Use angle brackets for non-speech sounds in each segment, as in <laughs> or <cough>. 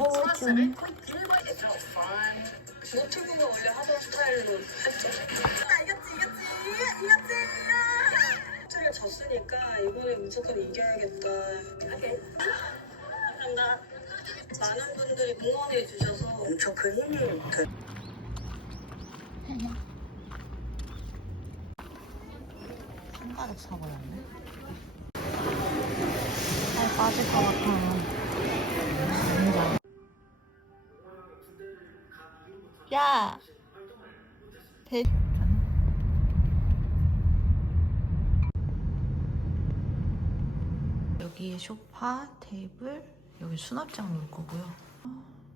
광고 중. 노트북은 원래 하던 스타일로 했죠. 이겼지, 이겼지, 이겼지. 트를 졌으니까 이번에 무조건 이겨야겠다. 하게. 감사합니다. 많은 분들이 응원해 주셔서 엄청 큰 힘이 돼. 손가락 사버렸네. 야! 대... 여기에 소파, 테이블, 여기 수납장 놓을 거고요.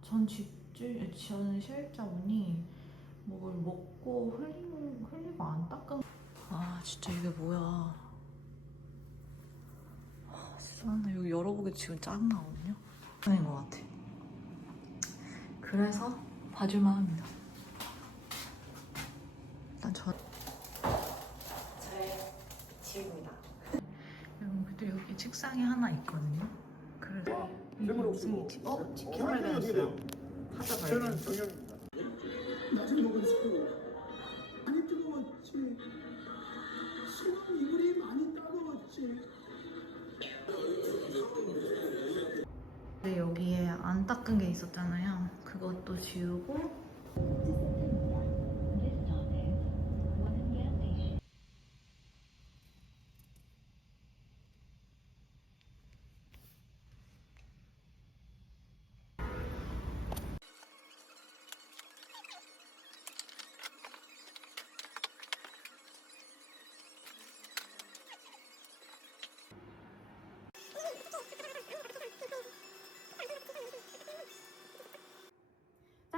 전 집주, 전 실자분이 뭘 먹고 흘리고, 흘리고 안 닦은 아 진짜 이게 뭐야 아, 진짜 나 여기 열어보기 지금 짜증나거든요 아닌 것 같아 그래서 봐줄만 합니다 일단 저제 집입니다. 여러분 그래도 여기 책상이 하나 있거든요 그래서 이게 무슨 지- 어? 치킨 발견했어요 하자 발견 저는 정영입니다. 낮에 먹었어요. 많이 뜨거웠지. 수건 이불이 많이 따가웠지. 근데 여기에 안 닦은 게 있었잖아요 그것도 지우고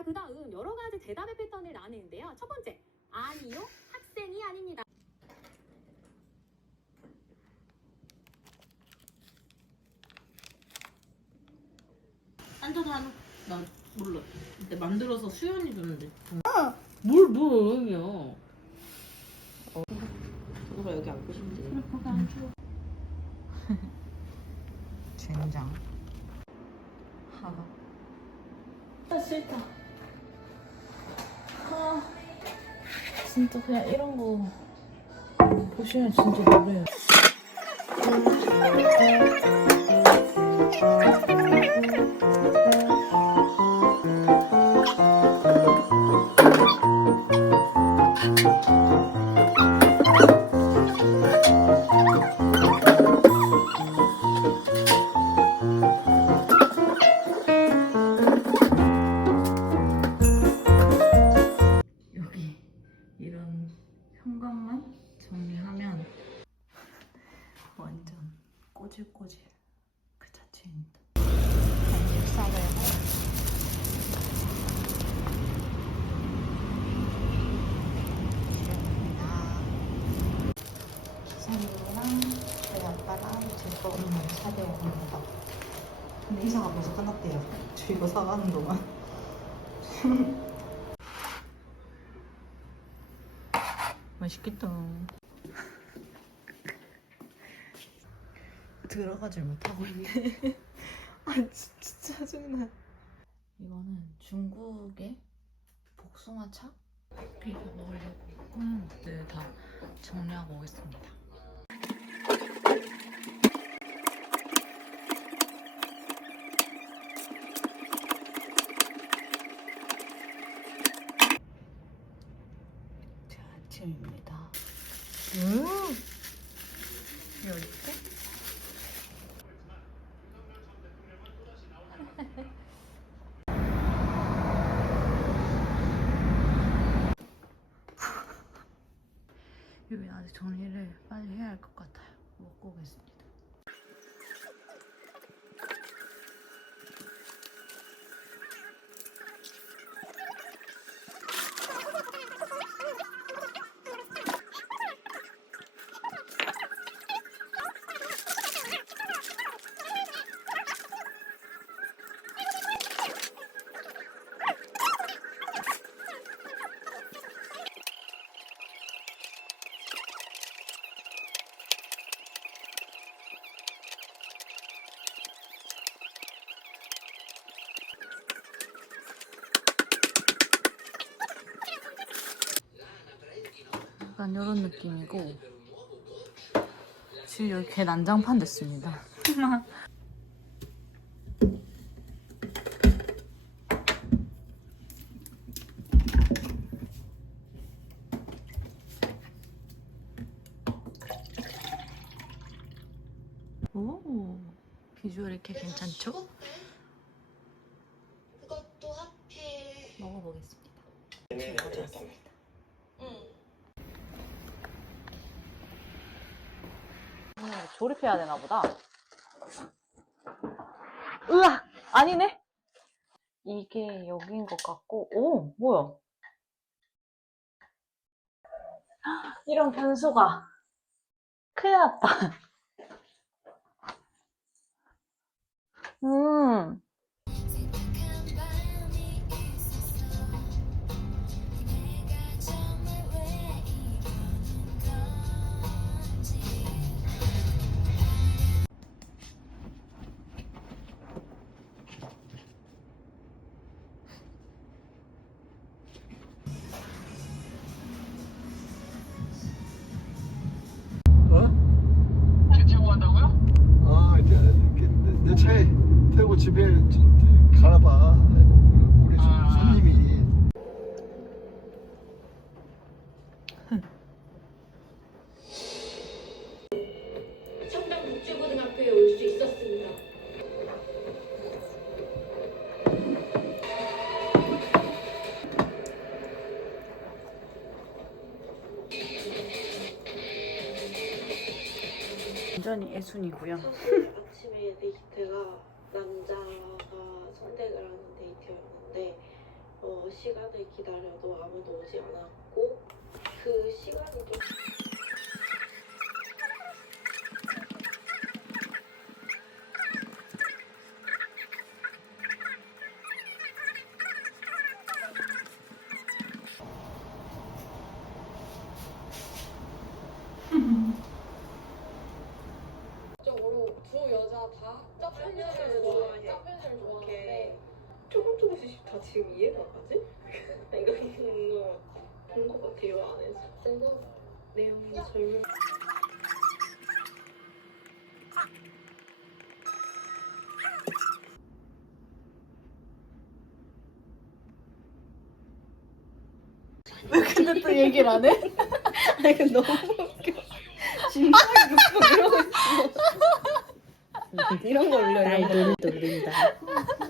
그 다음 여러 가지 대답의 패턴을 나누는데요. 첫 번째, 아니요, 학생이 아닙니다. 앉아서 하는 나 몰라. 근데 만들어서 수연이 줬는데 뭘 뭘, 여기야. 누가 여기 앉고 싶은데? 거기 앉아. <laughs> 젠장. 하나 아 싫다 진짜 그냥 이런 거 보시면 진짜 놀래요. 근데 이사가 벌써 끝났대요. <laughs> 저 이거 사가는 동안. <laughs> 맛있겠다. <laughs> 들어가질 못하고 있네. 아 진짜 짜증나. 이거는 중국의 복숭아차? 이거 먹으려고 음, 네, 다 정리하고 오겠습니다. 제 아침입니다. 음! 열대? 여기 <laughs> 아직 정리를 빨리 해야 할 것 같아요. 먹고 오겠습니다. 약간 이런 느낌이고 지금 여기 개 난장판 됐습니다. <laughs> 오 비주얼 이렇게 괜찮죠? 그것도 하필 먹어보겠습니다. 제가 가져왔습니다. 음, 조립해야 되나 보다. 으악! 아니네? 이게 여기인 것 같고, 오! 뭐야? 헉, 이런 변수가. 큰일 났다. <laughs> 음. 차에 태우고 집에 가봐. 우리 손- 손님이. 청담 국제고등학교에 올 수 있었습니다. 완전히 애순이고요. <laughs> 아침에 데이트가 남자가 선택을 하는 데이트였는데 어, 시간을 기다려도 아무도 오지 않았고 그 시간이 좀 적으로 두 여자 다 짭편식을 좋아해. 짭편식을 좋아하는데 조금 조금씩 다 지금 이해가 가지? <laughs> 이거 이거 본것 같아요 안에서. 내가 내용이 설명. 근데 또 얘기를 안 해? <laughs> 아니, 그 너무 웃겨. 심장이 막 이러고 있어. <laughs> 이런 거 올려, 이런 거. 날 돌린다.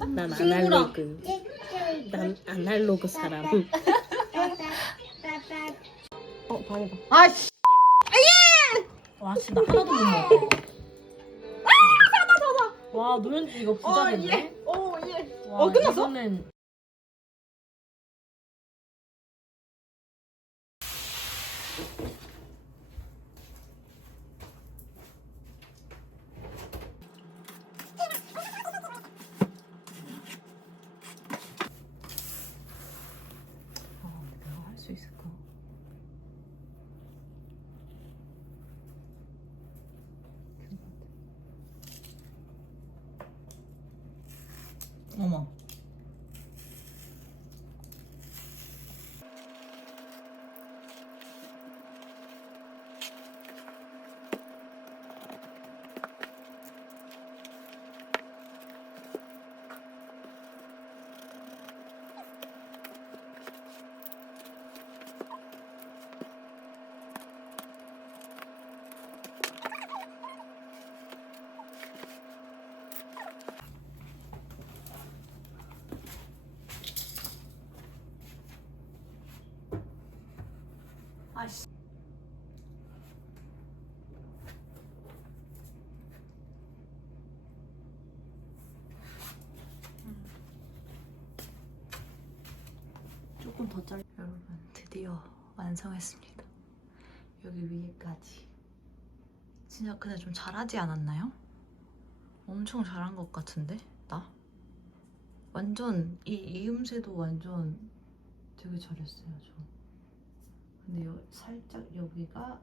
난 <laughs> 아날로그. 난 아날로그 사람. 어, 방해다. 아씨! 와 진짜 하나도 못 먹어. 와 노현주 이거 부자 됐네. 어, 예. 와, 어, 끝났어? 이거는 어, 내가 할 수 있을까? 어머. 아씨. 조금 더 짧. 여러분 드디어 완성했습니다. 여기 위에까지. 진짜 근데 좀 잘하지 않았나요? 엄청 잘한 것 같은데 나? 완전 이 이음새도 완전 되게 잘했어요 저. 근데 여, 살짝 여기가